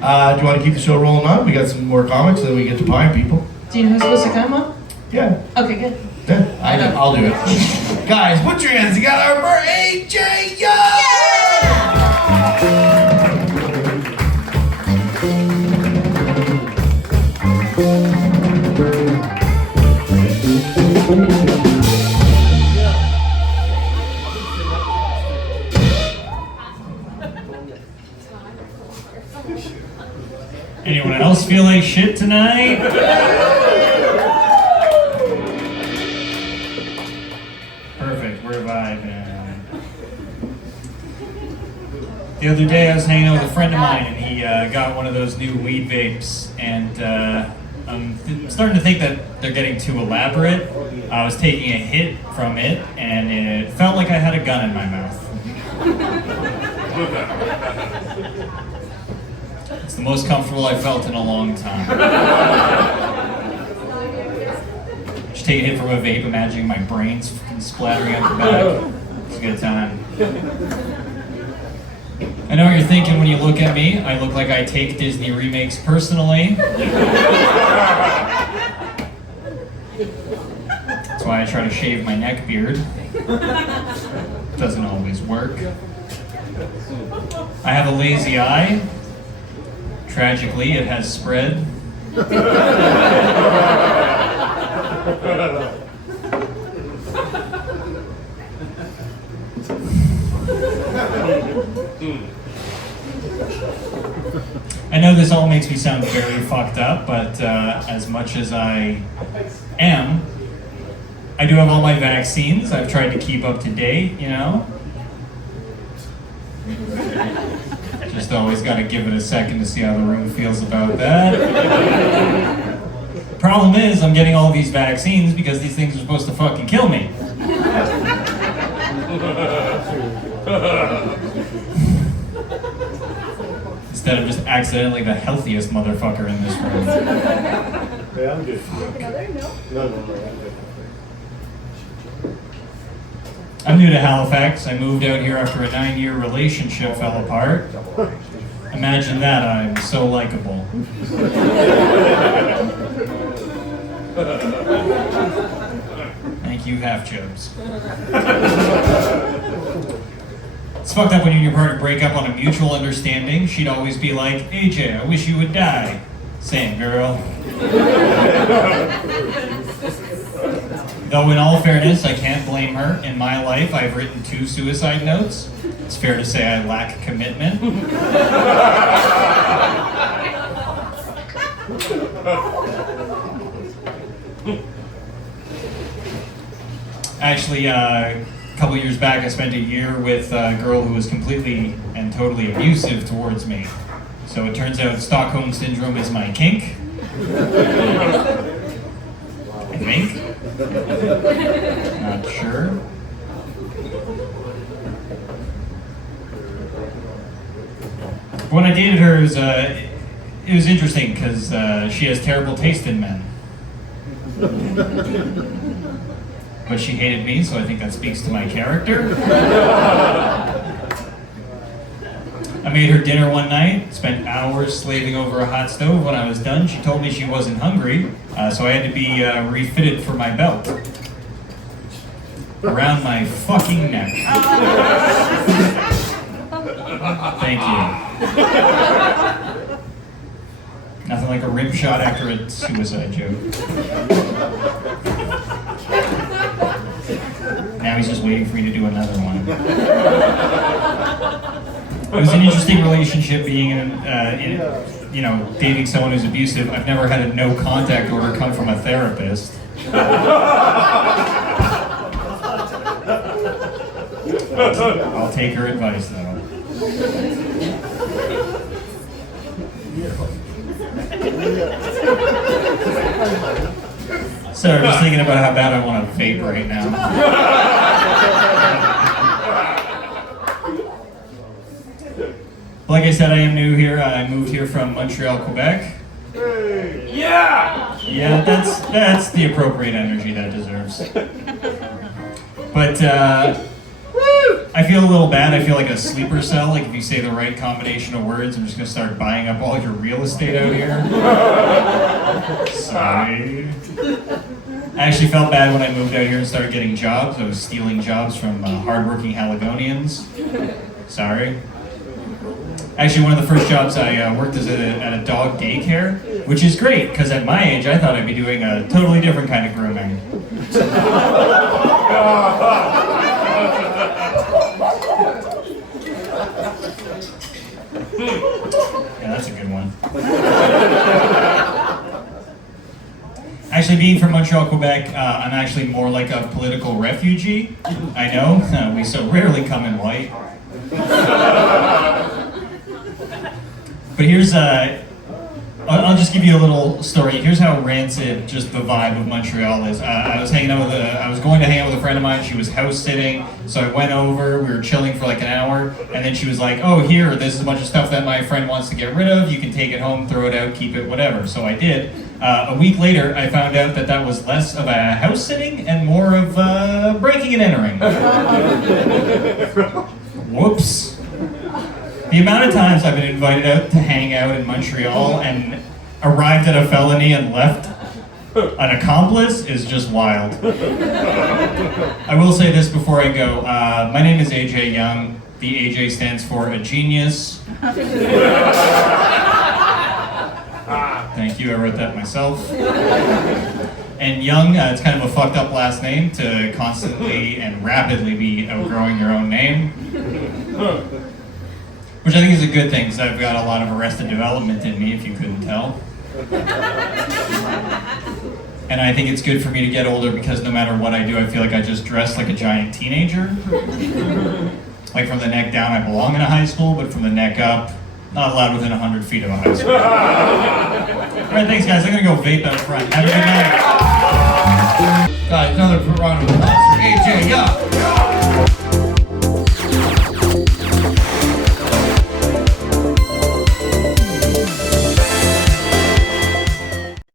Do you want to keep the show rolling on? We got some more comics, and then we get to pie people. Do you know who's supposed to come up? Yeah. Okay, good. Yeah, I'll do it. Guys, put your hands together for AJ Young! Anyone else feel like shit tonight? Perfect, we're vibing. The other day I was hanging out with a friend of mine and he got one of those new weed vapes, and I'm starting to think that they're getting too elaborate. I was taking a hit from it and it felt like I had a gun in my mouth. It's the most comfortable I've felt in a long time. Just take a hit from a vape, imagining my brains splattering up the back. It's a good time. I know what you're thinking when you look at me. I look like I take Disney remakes personally. That's why I try to shave my neck beard. Doesn't always work. I have a lazy eye. Tragically, it has spread. I know this all makes me sound very fucked up, but as much as I am, I do have all my vaccines. I've tried to keep up to date, you know? Just always got to give it a second to see how the room feels about that. Problem is, I'm getting all these vaccines because these things are supposed to fucking kill me. Instead of just accidentally the healthiest motherfucker in this room. Yeah, I'm good. Another? No? No, I'm good. I'm new to Halifax. I moved out here after a 9-year relationship fell apart. Imagine that, I'm so likable. Thank you, half chubs. It's fucked up when you and your partner break up on a mutual understanding. She'd always be like, AJ, I wish you would die. Same, girl. Though in all fairness, I can't blame her. In my life, I've written 2 suicide notes. It's fair to say I lack commitment. Actually, a couple years back, I spent a year with a girl who was completely and totally abusive towards me. So it turns out Stockholm Syndrome is my kink. I think. Not sure. When I dated her, it was interesting because she has terrible taste in men. But she hated me, so I think that speaks to my character. I made her dinner one night, spent hours slaving over a hot stove. When I was done, she told me she wasn't hungry, so I had to be refitted for my belt. Around my fucking neck. Thank you. Nothing like a rim shot after a suicide joke. Now he's just waiting for me to do another one. It was an interesting relationship being dating someone who's abusive. I've never had a no contact order come from a therapist. I'll take her advice though. Sorry, I'm just thinking about how bad I want to vape right now. Like I said, I am new here. I moved here from Montreal, Quebec. Yeah! Yeah, that's the appropriate energy that deserves. But I feel a little bad. I feel like a sleeper cell. Like if you say the right combination of words, I'm just gonna start buying up all your real estate out here. Sorry. I actually felt bad when I moved out here and started getting jobs. I was stealing jobs from hardworking Haligonians. Sorry. Actually, one of the first jobs I worked as at a dog daycare, which is great, because at my age, I thought I'd be doing a totally different kind of grooming. Yeah, that's a good one. Actually, being from Montreal, Quebec, I'm actually more like a political refugee. I know, we so rarely come in white. But here's, I'll just give you a little story. Here's how rancid just the vibe of Montreal is. I was going to hang out with a friend of mine. She was house sitting, so I went over. We were chilling for like an hour, and then she was like, "Oh, here, this is a bunch of stuff that my friend wants to get rid of. You can take it home, throw it out, keep it, whatever." So I did. A week later, I found out that that was less of a house sitting and more of breaking and entering. Whoops. The amount of times I've been invited out to hang out in Montreal and arrived at a felony and left an accomplice is just wild. I will say this before I go. My name is AJ Young. The AJ stands for a genius. Thank you, I wrote that myself. And Young, it's kind of a fucked up last name to constantly and rapidly be outgrowing your own name. Which I think is a good thing, because I've got a lot of Arrested Development in me, if you couldn't tell. And I think it's good for me to get older, because no matter what I do, I feel like I just dress like a giant teenager. Like from the neck down, I belong in a high school, but from the neck up, not allowed within 100 feet of a high school. Alright, thanks guys, I'm gonna go vape out front. Have a good night. Guys, another round of applause for AJ Young.